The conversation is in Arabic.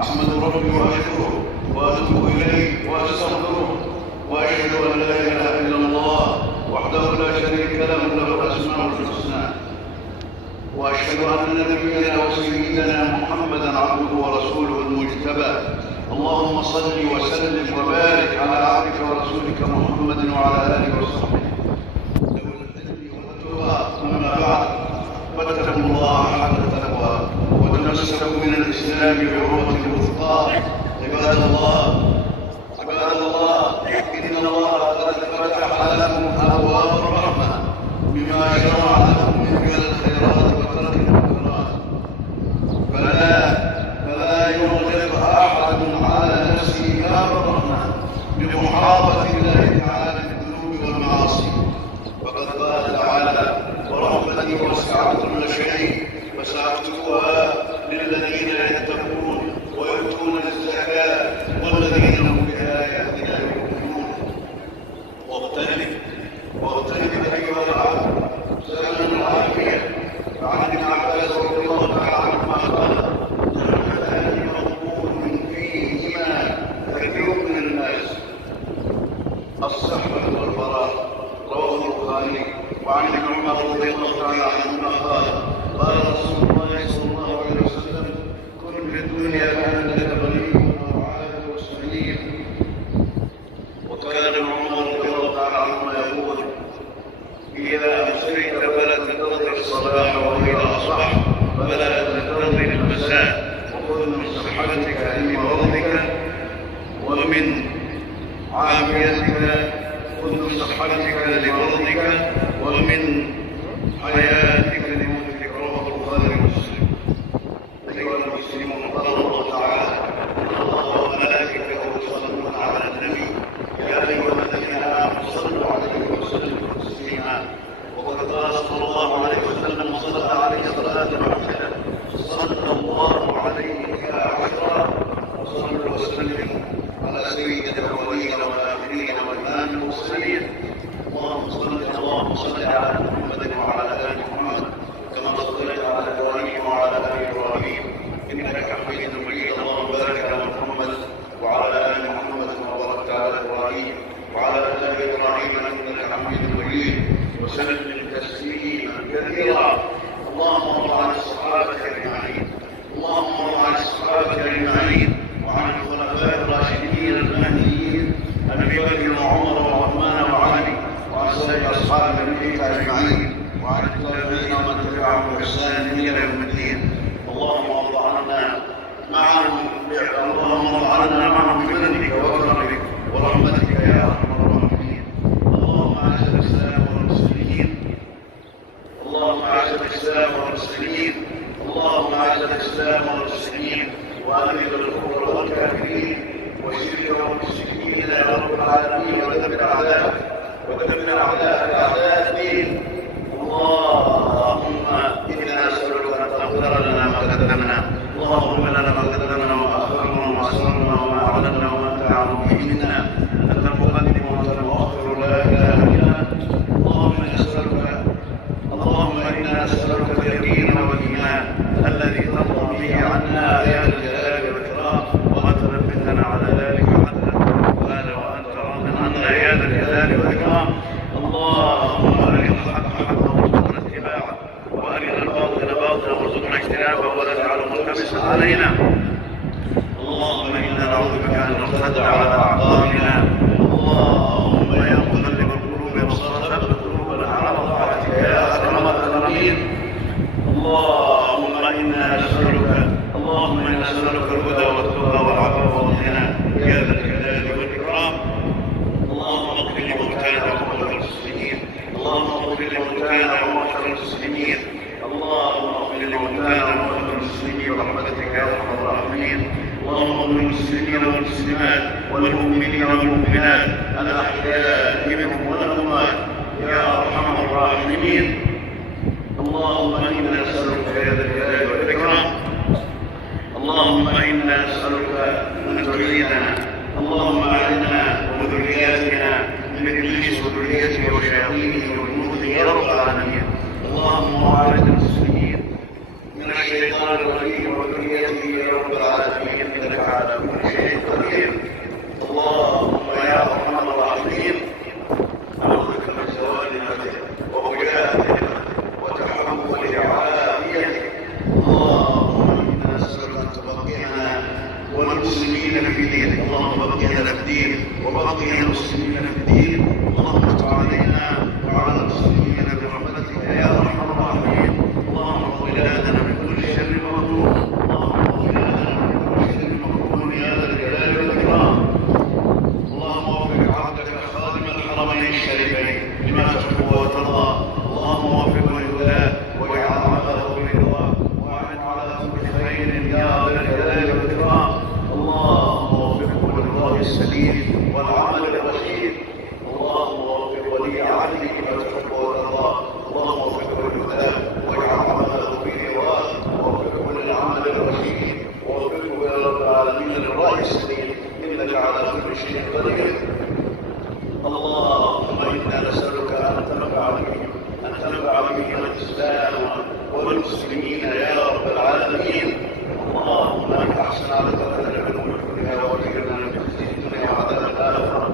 أحمد ربي وأشكره وأتوب إليه وأستغفره، وأشهد أن لا إله إلا الله وحده لا شريك له الأسماء الحسنى، وأشهد أن نبينا وسيدنا محمدًا عبده ورسوله المجتبى. اللهم صل وسلم وبارك على عبدك ورسولك محمد وعلى آله وصحبه ذوي العلم والتقى. أما بعد، فاتقوا الله حق التقوى وتمسكوا من الإسلام بعروة الوثقى. عباد الله، إن الله قد فتح لكم أبواب الرحمة بما شرع لكم من فعل الخيرات وترك المنكرات، فلا يغلق أحد على نفسه باب الرحمة بمحافظة الله تعالى بالذنوب والمعاصي. فقد قال تعالى: ورحمتي وسعت كل شيء فسأكتبها للذين يتقون ويؤتون الزكاة والذين هم بآياتنا يؤمنون. واغتنم أيها العبد زمن العافية. فعن ابن عباس رضي الله تعالى عنهما قال: نعمتان مغبون فيهما كثير من الناس، الصحة والفراغ. رواه البخاري. وعن ابن عمر رضي الله تعالى عنهما قال: قال رسول الله صلى الله عليه وسلم: كن في الدنيا كأنك غريب أو عابر سبيل. وكان ابن عمر رضي الله تعالى عنهما يقول: إذا أمسيت فلا تنتظر الصباح، وإذا أصبحت فلا تنتظر المساء، وخذ من صحتك لمرضك ومن عافيتك خذ من صحتك لمرضك ومن حياتك لموتك. رواه البخاري ومسلم. أيها المسلمون، قال الله تعالى: إن الله وملائكته يصلون على النبي يا أيها الذين آمنوا صلوا عليه وسلموا تسليما. وقد قال صلى الله عليه وسلم: صلى عليه صلاة واحدة صلى الله عليه عشرا. وصلوا وسلموا على سيد الأولين والآخرين وإمام المرسلين. اللهم صل على محمد وعلى آل محمد كما صليت على إبراهيم وعلى آل إبراهيم إنك حميد مجيد. اللهم بارك على محمد وعلى آل محمد كما باركت على إبراهيم وعلى آل إبراهيم إنك حميد مجيد، وسلم تسليما كثيرا. اللهم ارض عن الصحابة أجمعين وعن الخلفاء الراشدين المهديين أبي بكر وعمر وعثمان وعلي، وعن سائر أصحاب النبي أجمعين، وعن التابعين ومن تبعهم بإحسان إلى يوم الدين. اللهم ارض عنا معهم بمنك وكرمك ورحمتك يا أرحم الراحمين. اللهم أعز الإسلام والمسلمين، وأذل الكفر والكافرين والشرك والمشركين يا رب العالمين، ودمر أعداءك أعداء الدين. اللهم إنا نسألك أن تغفر لنا ما قدمنا، اللهم لنا ما قدمنا وما أخرنا وما أسررنا وما أعلنا وما أنت أعلم به منا، أنت المقدم وأنت المؤخر، لا إله إلا أنت. اللهم إنا نسألك اليقين والإيمان الذي ترضى به عنا يا ذا الجلال والإكرام، وأن تثبتنا على ذلك عنا وأنت راض عنا يا ذا الجلال والإكرام. اللهم أرنا الحق حقا وارزقنا اتباعه، وأرنا الباطل باطلا وارزقنا اجتنابه، ولا تجعله ملتبسا علينا. اللهم إنا نعوذ بك أن نرتد على أعقابنا. اللهم يا مقلب القلوب ثبت قلوبنا على طاعتك يا أكرم الأكرمين. اللهم إنا نسألك الهدى والتقى والعفو والغنى يا ذا الجلال والإكرام. اللهم اغفر لموتانا وموتى المسلمين، اللهم اغفر لموتانا وموتى المسلمين، اللهم اغفر لموتانا وموتى المسلمين برحمتك يا أرحم الراحمين. اللهم اغفر للمسلمين والمسلمات والمؤمنين والمؤمنات الأحياء منهم والأموات يا أرحم الراحمين. اللهم إنا نسألك يا ذا الجلال والإكرام، اللهم إنا نسألك أن تعيذنا، اللهم أعذنا وذرياتنا من إبليس وذريته وشياطينه وجنوده يا رب العالمين. اللهم أعذ المسلمين من الشيطان الرجيم وذريته يا رب العالمين إنك والمسلمين في دين. اللهم بقي لنا في دين وبقي المسلمين في دين. اللهم افتح علينا وعلى المسلمين برحمتك يا ارحم الراحمين. اللهم اغفر بلادنا من كل شر مكروه. اللهم اغفر بلادنا من كل شر مكروه يا ذا الجلال والاكرام. اللهم وفق عبدك خادم الحرمين الشريفين لما تحب وترضى. اللهم وفقه لهداه واجعل عمله برضاه واعن على كل خير يا ذا الجلال والاكرام. اللهم وفقه للرأي السديد والعمل الرشيد. اللهم وفق ولي عهده لما تحب وترضى. اللهم وفقه للهداه واجعل عمله برضاه ووفقه للعمل الرشيد ووفقه يا رب العالمين للرأي السديد انك على كل شيء قدير. اللهم انا نسالك ان تنفع بهم الاسلام والمسلمين يا رب العالمين. اللهم انت احسن على ذلك من كلها واجعلنا من خزي الدنيا وعذاب الاخره.